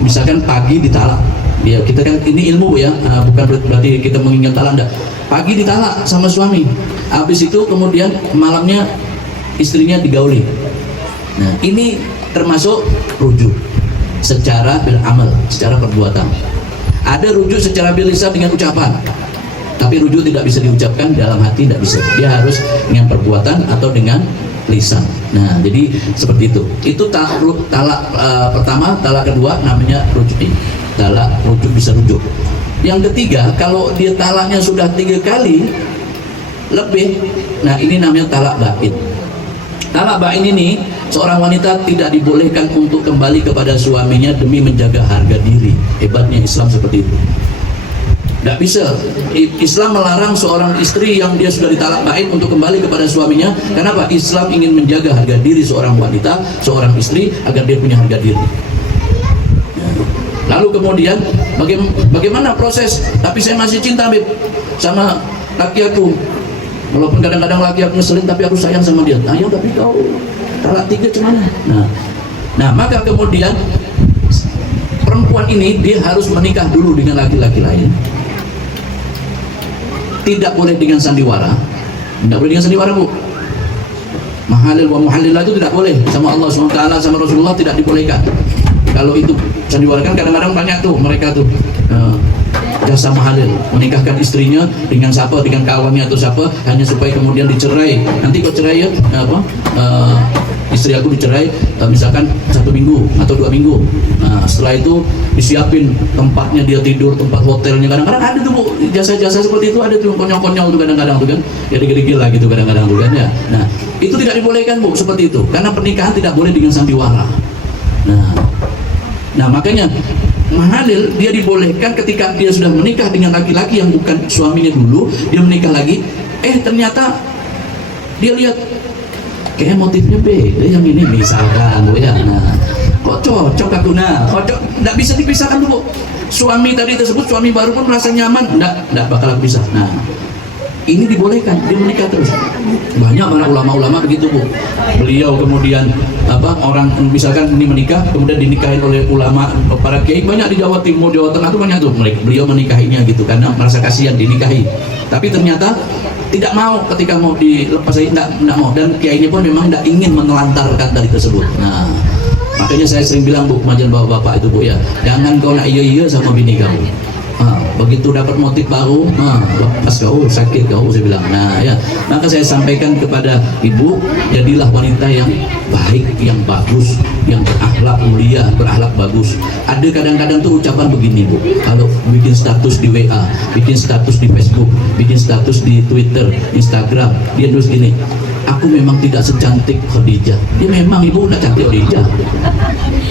misalkan pagi ditalak ya, kita kan ini ilmu ya, bukan berarti kita mengingat talak, enggak. Pagi ditalak sama suami, habis itu kemudian malamnya istrinya digauli. Nah, ini termasuk rujuk secara bil amal, secara perbuatan. Ada rujuk secara bil lisan dengan ucapan, tapi rujuk tidak bisa diucapkan dalam hati, tidak bisa, dia harus dengan perbuatan atau dengan lisan. Nah, jadi seperti itu. Itu talak pertama, talak kedua namanya rujuk. Talak rujuk, bisa rujuk. Yang ketiga, kalau dia talaknya sudah 3 kali lebih, nah ini namanya talak bain. Talak bain ini seorang wanita tidak dibolehkan untuk kembali kepada suaminya demi menjaga harga diri. Hebatnya Islam seperti itu. Tidak bisa. Islam melarang seorang istri yang dia sudah ditalak bain untuk kembali kepada suaminya. Kenapa? Islam ingin menjaga harga diri seorang wanita, seorang istri, agar dia punya harga diri. Lalu kemudian bagaimana proses? Tapi saya masih cinta Beb sama laki aku, walaupun kadang-kadang laki aku ngeselin, tapi aku sayang sama dia. Nah, ya tapi kau talak 3 gimana? Nah, maka kemudian perempuan ini dia harus menikah dulu dengan laki-laki lain. Tidak boleh dengan sandiwara. Tidak boleh dengan sandiwara, Bu. Mahalil wa muhallilah itu tidak boleh, sama Allah SWT, sama Rasulullah tidak dibolehkan. Kalau itu sandiwara, kan kadang-kadang banyak tuh mereka tuh jasa mahalil, menikahkan istrinya dengan siapa, dengan kawannya atau siapa, hanya supaya kemudian dicerai. Nanti kok cerai ya, istri aku dicerai misalkan 1 minggu atau 2 minggu. Nah, setelah itu disiapin tempatnya dia tidur, tempat hotelnya. Kadang-kadang ada tuh Bu, jasa-jasa seperti itu ada tuh, konyol-konyol tuh kadang-kadang tuh kan, ya degil-degil lah gitu kadang-kadang tuh kan ya. Nah, itu tidak dibolehkan Bu, seperti itu, karena pernikahan tidak boleh dengan sandiwara. Nah, makanya mahalil dia dibolehkan ketika dia sudah menikah dengan laki-laki yang bukan suaminya dulu, dia menikah lagi, ternyata dia lihat kayak motifnya beda yang ini misalkan ya. Nah, kok cocok aku, kok nggak bisa dipisahkan dulu. Suami tadi tersebut, suami baru pun merasa nyaman, nggak bakal aku pisah. Nah, ini dibolehkan, dia menikah terus. Banyak para ulama-ulama begitu Bu. Beliau kemudian orang misalkan ini menikah, kemudian dinikahin oleh ulama, para kiai banyak di Jawa Timur, Jawa Tengah tuh banyak tuh. Beliau menikahinya gitu karena merasa kasihan dinikahi. Tapi ternyata tidak mau, ketika mau dilepas saja tidak mau, dan kiainya pun memang tidak ingin menelantarkan tadi tersebut. Nah, makanya saya sering bilang Bu, kemajuan bapak-bapak itu Bu ya, jangan kau nak iya sama bini kamu. Begitu dapat motif baru, lepas kau, sakit kau, saya bilang. Nah ya, maka saya sampaikan kepada ibu, jadilah wanita yang baik, yang bagus, yang berakhlak mulia, berakhlak bagus. Ada kadang-kadang tuh ucapan begini Bu, kalau bikin status di WA, bikin status di Facebook, bikin status di Twitter, Instagram, dia terus gini, aku memang tidak secantik Khadijah. Dia memang ibu udah cantik Khadijah.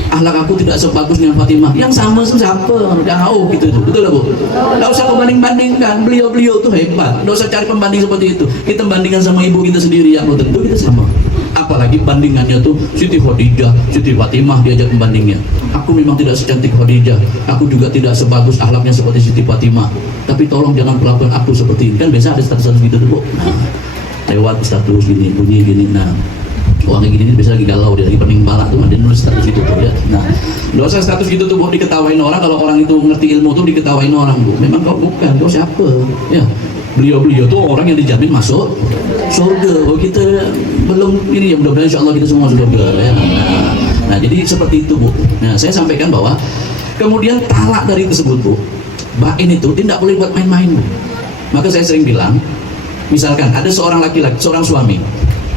akhlak aku tidak sebagus dengan Fatimah. Yang sama siapa? Jauh gitu tuh. Betul lah Bu? Nggak usah membanding-bandingkan. Beliau-beliau tuh hebat. Nggak usah cari pembanding seperti itu. Kita bandingkan sama ibu kita sendiri yang belum tentu kita sama. Apalagi bandingannya tuh Siti Khadijah, Siti Fatimah diajak pembandingnya. Aku memang tidak secantik Khadijah, aku juga tidak sebagus akhlaknya seperti Siti Fatimah. Tapi tolong jangan perlakukan aku seperti ini. Kan biasa ada status-status gitu tuh Bu. Nah, lewat status gini, bunyi gini. Nah, orang gini bisa lagi galau, dia lagi pening balak tuh, dia nulis status gitu tuh ya. Nah, dosa status gitu tuh Bu, diketawain orang. Kalau orang itu ngerti ilmu tuh diketawain orang Bu. Memang kau bukan, kau siapa? Ya, beliau-beliau tuh orang yang dijamin masuk surga. Oh kita belum ini ya, mudah-mudahan insya Allah kita semua surga ya. Nah, jadi seperti itu Bu. Nah, saya sampaikan bahwa kemudian talak dari tersebut Bu, bain itu tidak boleh buat main-main Bu. Maka saya sering bilang, misalkan ada seorang laki-laki, seorang suami,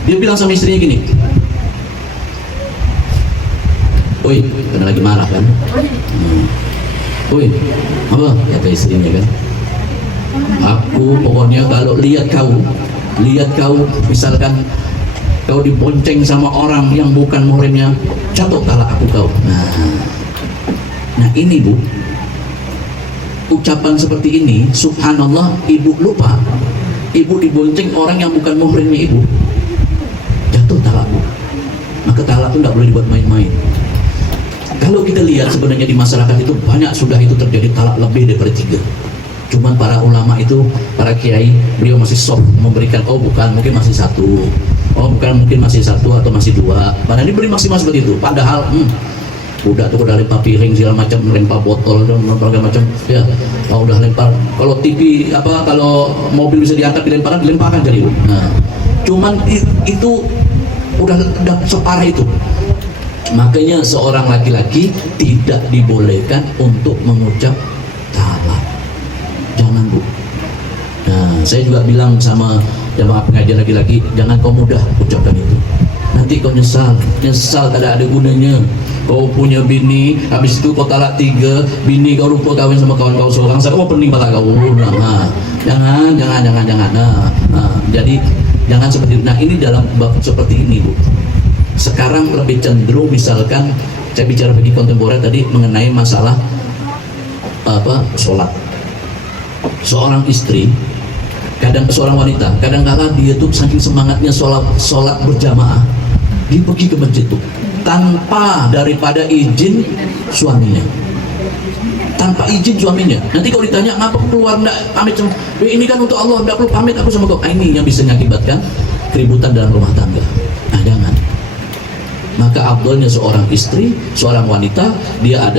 dia bilang sama istrinya gini, "Woi, karena lagi marah kan? Woi, apa?" Kata istrinya kan, "Aku pokoknya kalau lihat kau misalkan kau dibonceng sama orang yang bukan muhrimnya, catok talak aku kau." Nah ini Bu, ucapan seperti ini, subhanallah, ibu lupa, ibu dibonceng orang yang bukan muhrimnya ibu, jatuh talak Bu. Maka talak itu tidak boleh dibuat main-main. Kalau kita lihat sebenarnya di masyarakat itu banyak sudah itu terjadi talak lebih daripada 3. Cuman para ulama itu, para kiai, beliau masih soft memberikan, oh bukan, mungkin masih 1, oh bukan, mungkin masih 1 atau masih 2. Padahal ini beri maksimal seperti itu. Padahal udah tuh udah lempar piring segala macam, lempar botol dan berbagai macam ya. Oh, udah lempar, kalau TV apa, kalau mobil bisa diangkat dilemparkan jadi. Nah, cuman itu udah separah itu. Makanya seorang laki-laki tidak dibolehkan untuk mengucap talak. Jangan Bu. Nah, saya juga bilang sama jamaah pengajian laki-laki, jangan kau mudah ucapkan itu. Nanti kau nyesal tidak ada gunanya. Kau punya bini, habis itu kau talak 3, bini kau lupa kawin sama kawan kau seorang, kau pening pala kau. Nah, jangan. Nah, jadi jangan seperti itu. Nah, ini dalam bab seperti ini Bu. Sekarang lebih cenderung, misalkan saya bicara bagi kontemporer tadi mengenai masalah sholat. Seorang istri, seorang wanita, kadang-kala dia tuh saking semangatnya sholat berjamaah, dia pergi ke masjid tuh tanpa daripada izin suaminya. Nanti kalau ditanya ngapa keluar enggak pamit sama, ini kan untuk Allah, enggak perlu pamit aku sama kau. Ini yang bisa mengakibatkan keributan dalam rumah tangga. Nah, jangan. Maka abdulnya seorang istri, seorang wanita, dia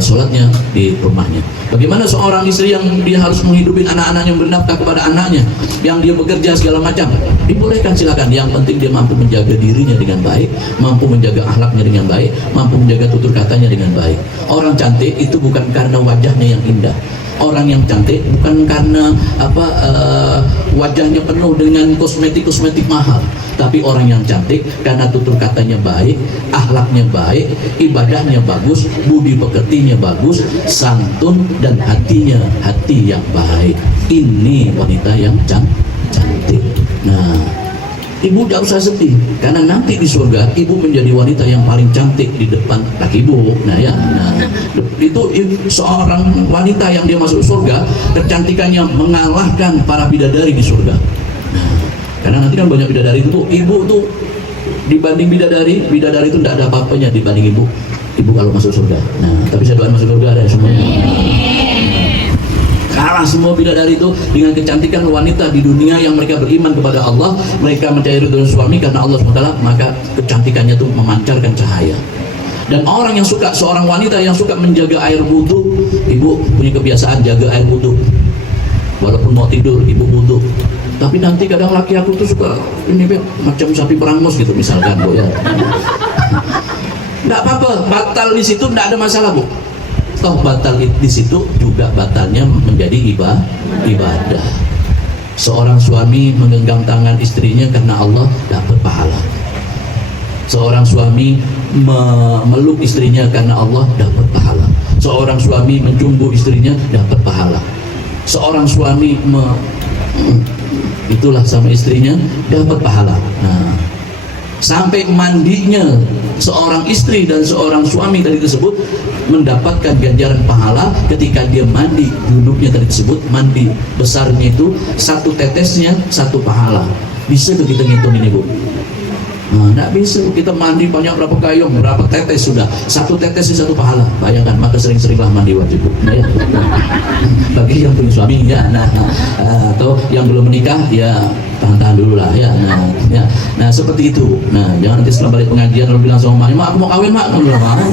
sholatnya di rumahnya. Bagaimana seorang istri yang dia harus menghidupi anak-anaknya, bernafkah kepada anaknya, yang dia bekerja segala macam, dibolehkan, silakan. Yang penting dia mampu menjaga dirinya dengan baik, mampu menjaga akhlaknya dengan baik, mampu menjaga tutur katanya dengan baik. Orang cantik itu bukan karena wajahnya yang indah. Orang yang cantik bukan karena wajahnya penuh dengan kosmetik mahal, tapi orang yang cantik karena tutur katanya baik, akhlaknya baik, ibadahnya bagus, budi pekertinya bagus, santun, dan hati yang baik. Ini wanita yang cantik. Nah, ibu tidak usah sedih, karena nanti di surga ibu menjadi wanita yang paling cantik di depan laki ibu. Itu seorang wanita yang dia masuk surga, kecantikannya mengalahkan para bidadari di surga. Karena nanti kan banyak bidadari itu, ibu tuh dibanding bidadari itu tidak ada apa-apanya dibanding ibu kalau masuk surga. Nah, tapi saya doain masuk surga ada semuanya. Kalah semua bidadari itu dengan kecantikan wanita di dunia yang mereka beriman kepada Allah, mereka mencari ridho suami karena Allah SWT, maka kecantikannya itu memancarkan cahaya. Dan orang yang suka, seorang wanita yang suka menjaga air wudhu, ibu punya kebiasaan jaga air wudhu. Walaupun mau tidur, ibu wudhu. Tapi nanti kadang laki aku tuh suka ini macam sapi perangus gitu misalkan Bu ya. Nggak apa-apa, batal di situ nggak ada masalah Bu. Toh batal di situ juga batalnya menjadi ibadah. Seorang suami menggenggam tangan istrinya karena Allah dapat pahala. Seorang suami memeluk istrinya karena Allah dapat pahala. Seorang suami menjumbu istrinya dapat pahala. Seorang suami itulah sama istrinya dapat pahala. Nah, sampai mandinya seorang istri dan seorang suami tadi tersebut mendapatkan ganjaran pahala ketika dia mandi duduknya tadi tersebut, mandi besarnya itu satu tetesnya satu pahala. Bisa tuh kita ngitung ini Bu? Nah, nggak bisa kita mandi banyak berapa gayung, berapa tetes sudah satu tetes itu satu pahala. Bayangkan, maka sering-seringlah mandi wajib Bu. Nah, ya. Bagi yang punya suami ya, atau yang belum menikah ya tahan-tahan dulu lah ya. Nah seperti itu. Nah jangan nanti setelah balik pengajian lalu bilang sama mak aku mau kawin mak,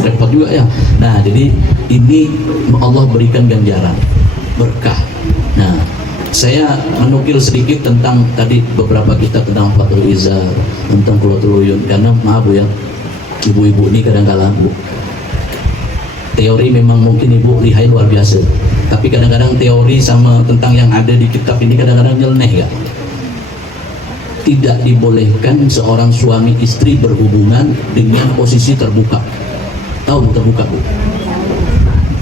repot juga ya. Nah jadi ini Allah berikan ganjaran berkah. Nah saya menukil sedikit tentang tadi beberapa kitab tentang Fathul Izar, tentang Qurratul Uyun, karena maaf Bu ya, ibu-ibu ini kadang-kadang Bu, teori memang mungkin ibu lihai luar biasa, tapi kadang-kadang teori sama tentang yang ada di kitab ini kadang-kadang nyeleneh ya. Tidak dibolehkan seorang suami istri berhubungan dengan posisi terbuka. Tahu terbuka Bu?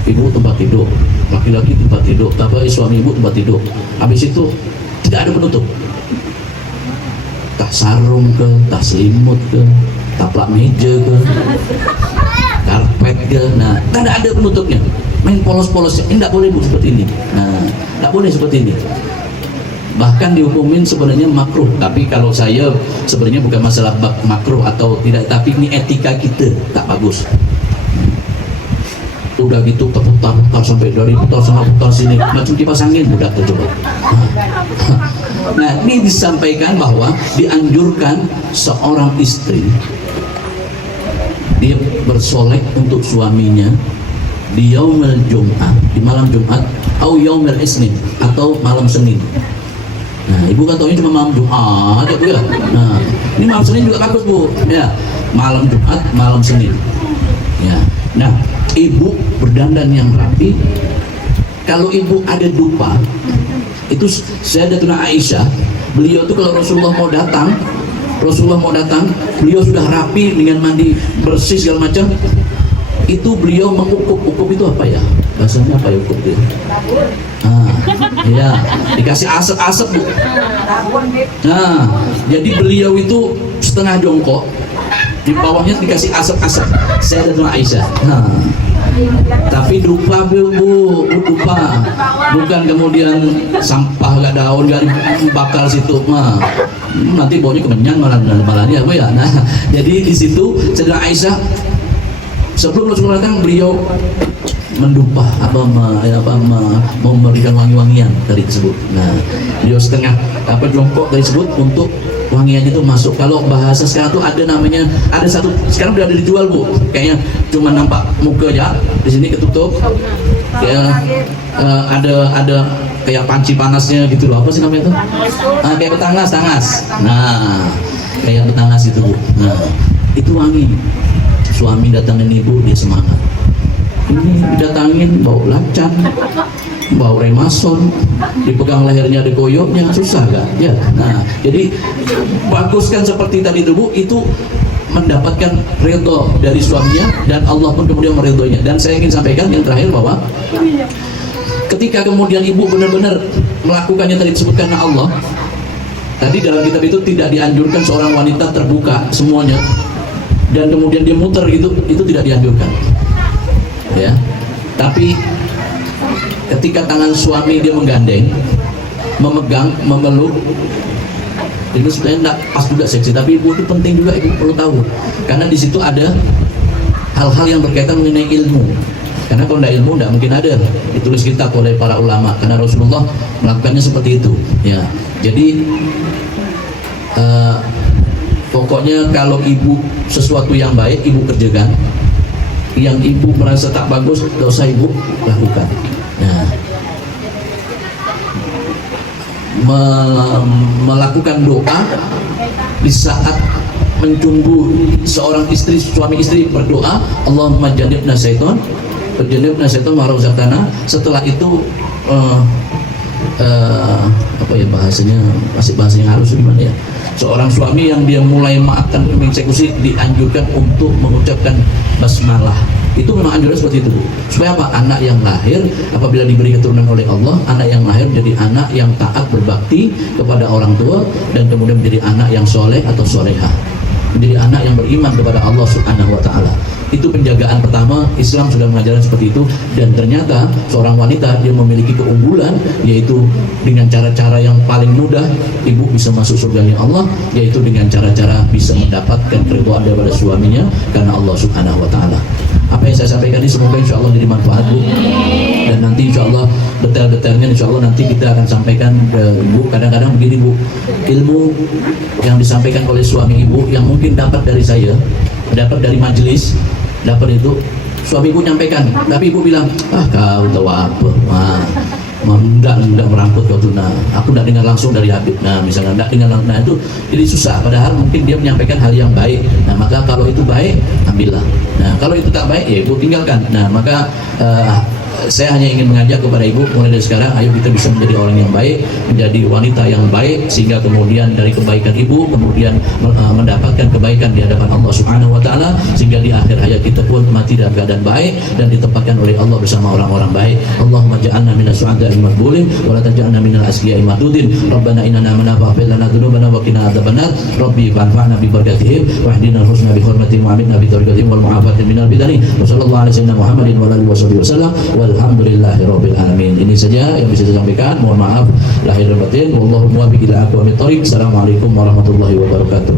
Ibu tempat tidur, laki-laki tempat tidur, bapak suami ibu tempat tidur. Habis itu tidak ada penutup. Tak sarung ke, tak selimut ke, taplak meja ke, karpet ke. Nah, tidak ada penutupnya. Main polos-polosnya. Ini tidak boleh Bu seperti ini. Nah, tidak boleh seperti ini. Bahkan dihukumin sebenarnya makruh. Tapi kalau saya sebenarnya bukan masalah makruh atau tidak, tapi ini etika kita tak bagus. Udah gitu terputar-putar sampai dari putar sana putar sini macam kipas angin udah tercoba. Nah ini disampaikan bahwa dianjurkan seorang istri dia bersolek untuk suaminya di yaumil Jum'ah, di malam Jumat, atau yaumil Isnin, atau malam Senin. Nah ibu kan taunya cuma malam Jumat ya. Nah ini malam Senin juga bagus Bu ya, malam Jumat, malam Senin ya. Nah ibu berdandan yang rapi. Kalau ibu ada dupa, itu saya Sayyidatuna Aisyah, beliau itu kalau Rasulullah mau datang, beliau sudah rapi dengan mandi bersih segala macam. Itu beliau mengukup itu apa ya? Bahasanya apa ya ukup itu? Ya, dikasih asap-asap Bu. Nah, jadi beliau itu setengah jongkok, di bawahnya dikasih asap-asap. Sayyidatuna Aisyah. Nah, tapi dupa Bu, dupa, bukan kemudian sampah gak daun gak bakal situ mah, nanti baunya kemenyan malahnya Bu ya. Nah jadi di situ Sayyidatuna Aisyah sebelum Rasulullah datang beliau mendupa memberikan wangi-wangian dari tersebut. Nah beliau setengah jongkok dari tersebut untuk wangian itu masuk. Kalau bahasa sekarang tuh ada namanya, ada satu sekarang udah ada dijual Bu, kayaknya cuma nampak muka aja, di sini ketutup kayak ada kayak panci panasnya gitu loh, apa sih namanya itu? Kayak betangas. Nah kayak betangas itu Bu. Nah itu wangi. Suami datangin ibu dia semangat, ini didatangin bau lacan, bau remason, dipegang lehernya, digoyoknya, susah gak? Ya, nah, jadi baguskan seperti tadi itu Bu, itu mendapatkan ridho dari suaminya dan Allah pun kemudian meridhoinya. Dan saya ingin sampaikan yang terakhir bahwa ketika kemudian ibu benar-benar melakukannya tadi disebut karena Allah, tadi dalam kitab itu tidak dianjurkan seorang wanita terbuka semuanya dan kemudian dia muter gitu, itu tidak dianjurkan. Ya, tapi ketika tangan suami dia menggandeng, memegang, memeluk, itu sebenarnya tidak pas juga seksi, tapi ibu itu penting juga, ibu perlu tahu, karena di situ ada hal-hal yang berkaitan mengenai ilmu. Karena kalau tidak ilmu tidak mungkin ada ditulis kitab oleh para ulama, karena Rasulullah melakukannya seperti itu. Ya, jadi pokoknya kalau ibu sesuatu yang baik ibu kerjakan, yang ibu merasa tak bagus dosa ibu lakukan. Nah, melakukan doa di saat mencumbu seorang istri, suami istri berdoa, Allahumma jannibna syaiton wajannibna syaiton ma razaqtana. Setelah itu apa ya bahasanya, masih bahasanya halus gimana ya, seorang suami yang dia mulai maafkan mengeksekusi dianjurkan untuk mengucapkan basmalah. Itu memang anjuran seperti itu Bu. Supaya apa? Anak yang lahir apabila diberi keturunan oleh Allah, anak yang lahir menjadi anak yang taat berbakti kepada orang tua dan kemudian menjadi anak yang soleh atau solehah. menjadi anak yang beriman kepada Allah Subhanahu wa taala. Itu penjagaan pertama, Islam sudah mengajarkan seperti itu. Dan ternyata seorang wanita yang memiliki keunggulan, yaitu dengan cara-cara yang paling mudah ibu bisa masuk surganya Allah, yaitu dengan cara-cara bisa mendapatkan keridhaan daripada suaminya karena Allah Subhanahu wa taala. Apa yang saya sampaikan ini semoga insya Allah jadi manfaat, Bu. Dan nanti insya Allah detail-detailnya insya Allah nanti kita akan sampaikan ke ibu. Kadang-kadang begini, Bu, ilmu yang disampaikan oleh suami ibu yang mungkin dapat dari saya, dapat dari majelis, dapat itu suami ibu nyampaikan, tapi ibu bilang, ah kau tahu apa, enggak merangkut kau tuh, nah aku enggak dengar langsung dari Habib, nah misalnya enggak dengar langsung, nah itu jadi susah. Padahal mungkin dia menyampaikan hal yang baik. Nah maka kalau itu baik, ambillah. Nah kalau itu tak baik, ya ibu tinggalkan. Nah maka saya hanya ingin mengajak kepada ibu mulai dari sekarang, ayo kita bisa menjadi orang yang baik, menjadi wanita yang baik, sehingga kemudian dari kebaikan ibu kemudian mendapatkan kebaikan di hadapan Allah Subhanahu wa taala, sehingga di akhir hayat kita pun mati dalam keadaan baik dan ditempatkan oleh Allah bersama orang-orang baik. Allahumma ja'alna minas su'ada'i maqbulin wa la taj'alna minal asqiya'i mardudin. Rabbana innana amana faghfir lana dzunubana wa qina adzabannar. Rabbi fa'anfa'na bi barakatihim wa hdina al-husna bi hurmatihim wa aminna bi tariqatihim wal mu'afatin minal bidani. Wa sallallahu alaihi wasallam Muhammadin wa alihi wasallam. Walhamdulillahirabbil alamin. Ini saja yang bisa saya sampaikan. Mohon maaf lahir dan batin. Wallahu muwaffiq ila aqwamit thoriq. Assalamualaikum warahmatullahi wabarakatuh.